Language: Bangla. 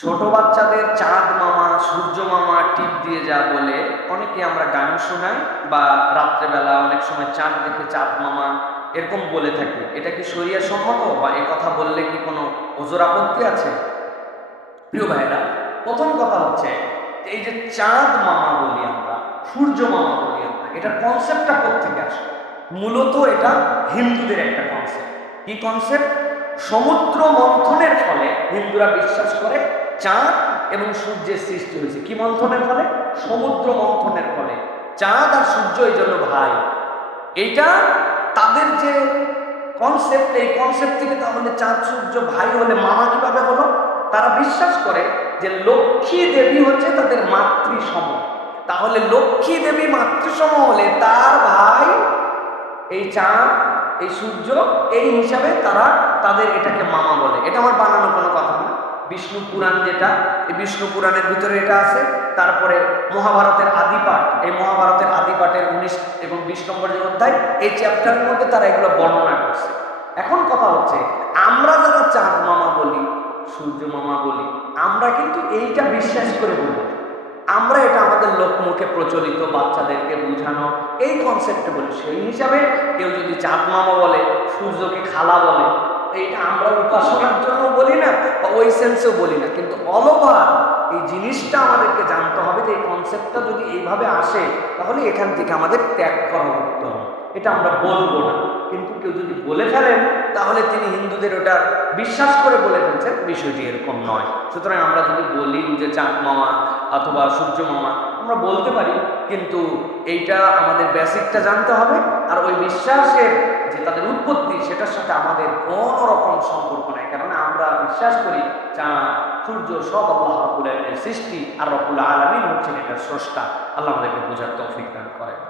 ছোট বাচ্চাদের চাঁদ মামা সূর্য মামা টিপ দিয়ে যা বলে অনেকে আমরা গান শোনাই বা রাত্রেবেলা অনেক সময় চাঁদ দেখে চাঁদ মামা এরকম বলে থাকি। এটা কি শরিয়া সম্মত বা এ কথা বললে কি কোনো ওজর আপত্তি আছে? প্রিয় ভাইরা, প্রথম কথা হচ্ছে এই যে চাঁদ মামা বলি আমরা, সূর্য মামা বলি আমরা, এটার কনসেপ্টটা কোত্থেকে আসে? মূলত এটা হিন্দুদের একটা কনসেপ্ট। কি কনসেপ্ট? সমুদ্র মন্থনের ফলে হিন্দুরা বিশ্বাস করে চাঁদ এবং সূর্যের সৃষ্টি হয়েছে। কি মন্থনের ফলে? সমুদ্র মন্থনের ফলে। চাঁদ আর সূর্য এই জন্য ভাই। এইটা তাদের যে কনসেপ্ট, এই কনসেপ্ট থেকে তাহলে চাঁদ সূর্য ভাই হলে মামা কিভাবে হলো? তারা বিশ্বাস করে যে লক্ষ্মী দেবী হচ্ছে তাদের মাতৃসম। তাহলে লক্ষ্মী দেবী মাতৃসম হলে তার ভাই এই চাঁদ এই সূর্য, এই হিসাবে তারা তাদের এটাকে মামা বলে। এটা আমার বানানো কোনো কথা না। বিষ্ণু পুরাণ যেটা, এই বিষ্ণু পুরাণের ভিতরে এটা আছে। তারপরে মহাভারতের আদিপাঠ, এই মহাভারতের আদিপাঠের 19 এবং 20 নম্বর যে অধ্যায়, এই চ্যাপ্টারের মধ্যে তারা এগুলো বর্ণনা করছে। এখন কথা হচ্ছে আমরা যারা চাঁদ মামা বলি, সূর্য মামা বলি, আমরা কিন্তু এইটা বিশ্বাস করে বলি। আমরা এটা আমাদের লোকমুখে প্রচলিত, বাচ্চাদেরকে বোঝানো এই কনসেপ্টে বলি। সেই হিসাবে কেউ যদি চাঁদ মামা বলে, সূর্যকে খালা বলে, এইটা আমরা উপাসনার জন্য বলি না বা ওই সেন্সেও বলি না। কিন্তু অল ওভার এই জিনিসটা আমাদেরকে জানতে হবে যে এই কনসেপ্টটা যদি এইভাবে আসে তাহলে এখান থেকে আমাদের ত্যাগ করা উত্তম। এটা আমরা বলবো না, কিন্তু কেউ যদি বলে ফেলেন তাহলে তিনি হিন্দুদের ওটা বিশ্বাস করে বলে ফেলছেন, বিষয়টি এরকম নয়। সুতরাং আমরা যদি বলি যে চাঁদ মামা অথবা সূর্য মামা আমরা বলতে পারি, কিন্তু এইটা আমাদের বেসিকটা জানতে হবে। আর ওই বিশ্বাসের যে তাদের উৎপত্তি সেটার সাথে আমাদের কোনো রকম সম্পর্ক নেই। কারণ আমরা বিশ্বাস করি চাঁদ সূর্য সব আল্লাহ রাব্বুল আলামিনের সৃষ্টি, আর রাব্বুল আলামিন হচ্ছেন এটার স্রষ্টা। আল্লাহ আমাদেরকে বোঝার তৌফিক দান করেন।